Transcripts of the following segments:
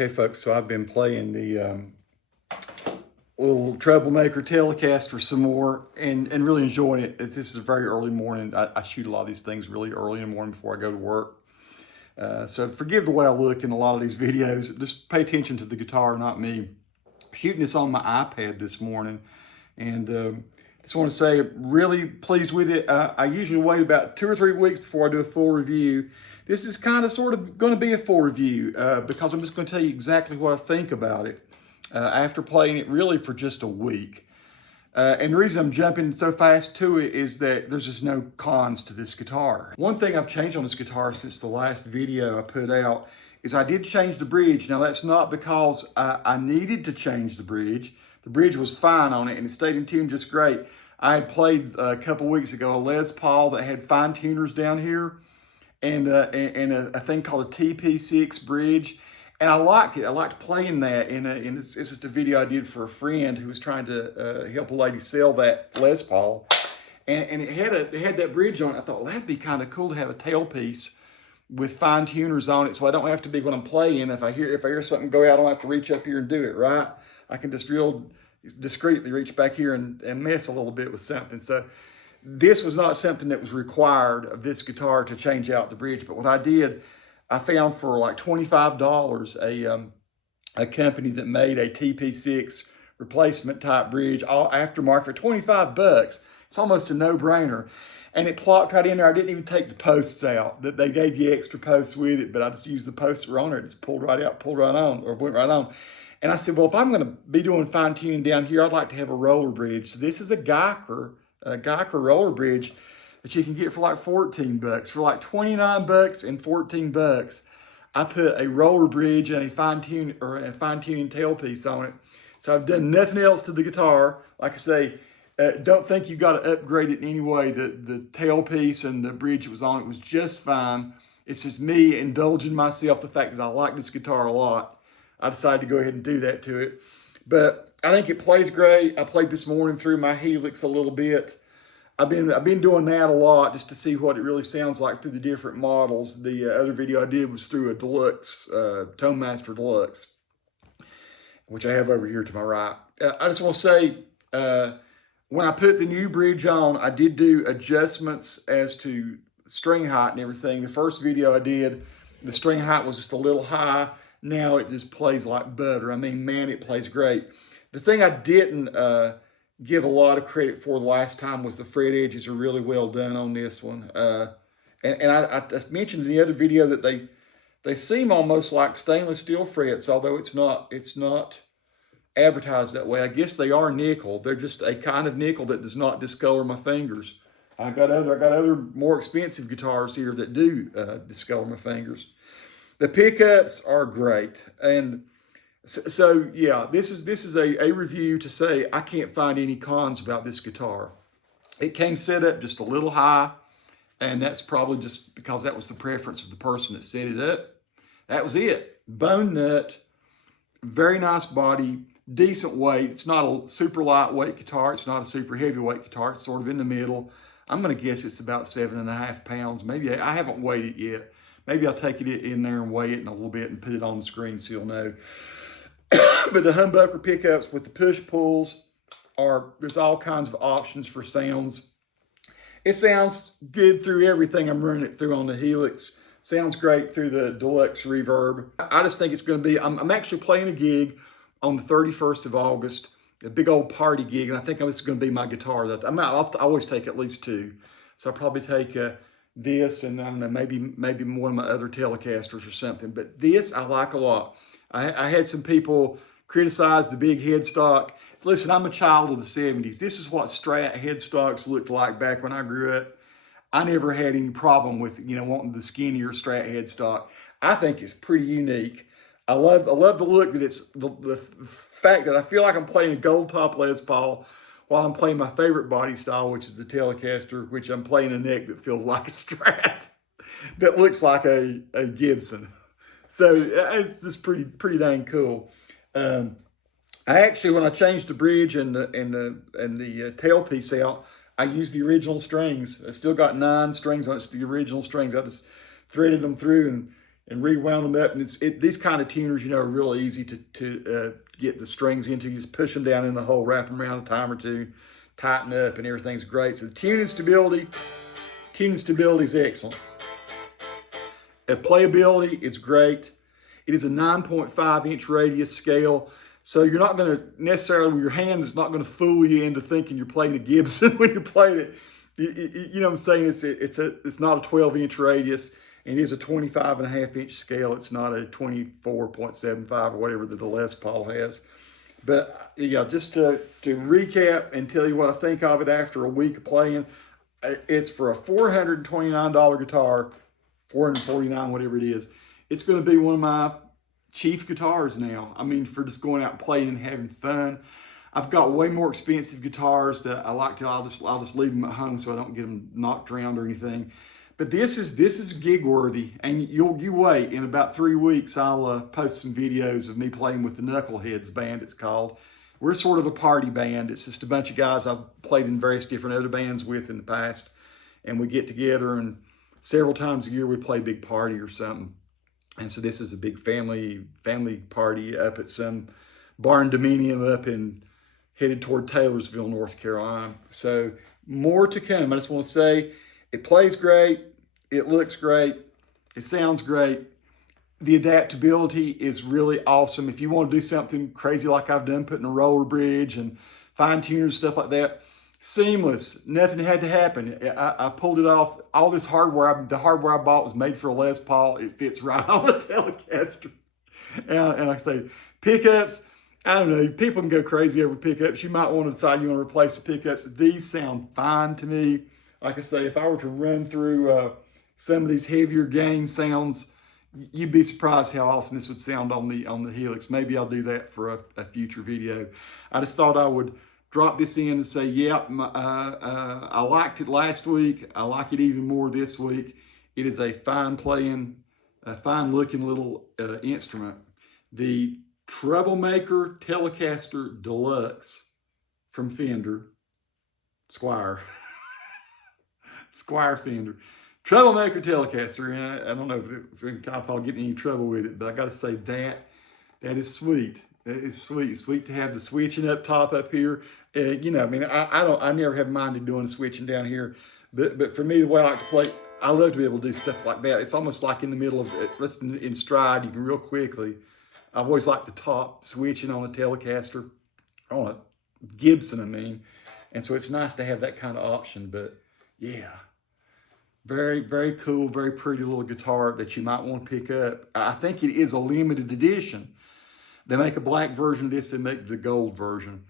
Okay, folks, so I've been playing the little Troublemaker Telecaster some more and really enjoying it. This is a very early morning. I shoot a lot of these things really early in the morning before I go to work. So forgive the way I look in a lot of these videos. Just pay attention to the guitar, not me. Shooting this on my iPad this morning. And just want to say, really pleased with it. I usually wait about 2 or 3 weeks before I do a full review. This is kind of sort of going to be a full review because I'm just going to tell you exactly what I think about it after playing it really for just a week. And the reason I'm jumping so fast to it is that there's just no cons to this guitar. One thing I've changed on this guitar since the last video I put out is I did change the bridge. Now that's not because I needed to change the bridge. The bridge was fine on it and it stayed in tune just great. I had played a couple weeks ago a Les Paul that had fine tuners down here and a thing called a TP6 bridge. And I liked it. I liked playing that. And it's just a video I did for a friend who was trying to help a lady sell that Les Paul. And it had that bridge on it. I thought, well, that'd be kind of cool to have a tailpiece with fine tuners on it, so I don't have to be when I'm playing. If I hear something go out, I don't have to reach up here and do it, right? I can just real discreetly reach back here and mess a little bit with something. So this was not something that was required of this guitar to change out the bridge. But what I did, I found for like $25 a company that made a TP6 replacement type bridge, all aftermarket for 25 bucks. It's almost a no-brainer. And it plopped right in there. I didn't even take the posts out. That they gave you extra posts with it, but I just used the posts that were on there. It just pulled right out, pulled right on, or went right on. And I said, well, if I'm going to be doing fine tuning down here, I'd like to have a roller bridge. So this is a Geiger roller bridge that you can get for like 14 bucks. For like 29 bucks and 14 bucks, I put a roller bridge and a fine tuning tailpiece on it. So I've done nothing else to the guitar. Like I say, don't think you've got to upgrade it in any way. The tailpiece and the bridge that was on it was just fine. It's just me indulging myself the fact that I like this guitar a lot. I decided to go ahead and do that to it. But I think it plays great. I played this morning through my Helix a little bit. I've been doing that a lot just to see what it really sounds like through the different models. The other video I did was through a Deluxe, Tone Master Deluxe, which I have over here to my right. I just want to say, when I put the new bridge on, I did do adjustments as to string height and everything. The first video I did, the string height was just a little high. Now it just plays like butter. I mean, man, it plays great. The thing I didn't give a lot of credit for the last time was the fret edges are really well done on this one. And I mentioned in the other video that they seem almost like stainless steel frets, although it's not advertised that way. I guess they are nickel. They're just a kind of nickel that does not discolor my fingers. I got other more expensive guitars here that do discolor my fingers. The pickups are great, and so yeah, this is a review to say I can't find any cons about this guitar. It came set up just a little high, and that's probably just because that was the preference of the person that set it up. That was it. Bone nut, very nice body, decent weight. It's not a super lightweight guitar. It's not a super heavyweight guitar. It's sort of in the middle. I'm going to guess it's about 7.5 pounds. Maybe I haven't weighed it yet. Maybe I'll take it in there and weigh it in a little bit and put it on the screen so you'll know. But the humbucker pickups with the push-pulls there's all kinds of options for sounds. It sounds good through everything I'm running it through on the Helix. Sounds great through the Deluxe Reverb. I just think it's going to be, I'm actually playing a gig on the 31st of August, a big old party gig, and I think this is going to be my guitar. I always take at least 2. So I'll probably take this and I don't know, maybe one of my other Telecasters or something. But this I like a lot. I had some people criticize the big headstock. Listen, I'm a child of the 70s. This is what Strat headstocks looked like back when I grew up. I never had any problem with, wanting the skinnier Strat headstock. I think it's pretty unique. I love the look that it's, the fact that I feel like I'm playing a gold top Les Paul while I'm playing my favorite body style, which is the Telecaster, which I'm playing a neck that feels like a Strat, that looks like a Gibson. So it's just pretty dang cool. I actually, when I changed the bridge and the tailpiece out, I used the original strings. I still got 9 strings on it. It's the original strings. I just threaded them through and rewound them up. And these kind of tuners, you know, are real easy to get the strings into. You just push them down in the hole, wrap them around a time or two, tighten up, and everything's great. So the tuning stability is excellent. Playability is great. It is a 9.5-inch radius scale. So you're not going to necessarily, with your hand, it's not going to fool you into thinking you're playing a Gibson when you're playing it. You know what I'm saying? It's not a 12-inch radius, and it is a 25.5-inch scale. It's not a 24.75 or whatever that the Les Paul has. But yeah, just to recap and tell you what I think of it after a week of playing, it's for a $429 guitar, $449, whatever it is. It's going to be one of my chief guitars now. I mean, for just going out and playing and having fun. I've got way more expensive guitars that I like to, I'll just leave them at home so I don't get them knocked around or anything. But this is gig worthy, and you wait. In about 3 weeks, I'll post some videos of me playing with the Knuckleheads band, it's called. We're sort of a party band. It's just a bunch of guys I've played in various different other bands with in the past, and we get together, and several times a year we play a big party or something. And so this is a big family party up at some barn dominium up in, headed toward Taylorsville, North Carolina. So more to come. I just want to say it plays great, it looks great, it sounds great. The adaptability is really awesome. If you want to do something crazy like I've done, putting a roller bridge and fine tuners, stuff like that, seamless. Nothing had to happen. I pulled it off. All this hardware, the hardware I bought was made for a Les Paul. It fits right on the Telecaster. And like I say, pickups, I don't know, people can go crazy over pickups. You might want to decide you want to replace the pickups. These sound fine to me. Like I say, if I were to run through some of these heavier gain sounds, you'd be surprised how awesome this would sound on the Helix. Maybe I'll do that for a future video. I just thought I would drop this in and say, yeah, I liked it last week. I like it even more this week. It is a fine looking little instrument. The Troublemaker Telecaster Deluxe from Fender, Squier. Squier Fender. Troublemaker Telecaster. And I don't know if I'll get in any trouble with it, but I got to say that is sweet. It's sweet. Sweet to have the switching up top up here. You know, I mean, I never have minded doing switching down here, but for me, the way I like to play, I love to be able to do stuff like that. It's almost like in the middle of it, just in stride, you can real quickly. I've always liked the top switching on a Telecaster, on a Gibson, I mean, and so it's nice to have that kind of option. But yeah, very, very cool, very pretty little guitar that you might want to pick up. I think it is a limited edition. They make a black version of this, they make the gold version.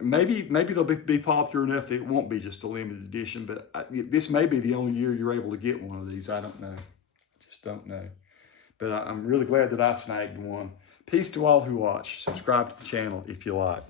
Maybe they'll be popular enough that it won't be just a limited edition, but this may be the only year you're able to get one of these. I don't know. Just don't know. But I'm really glad that I snagged one. Peace to all who watch. Subscribe to the channel if you like.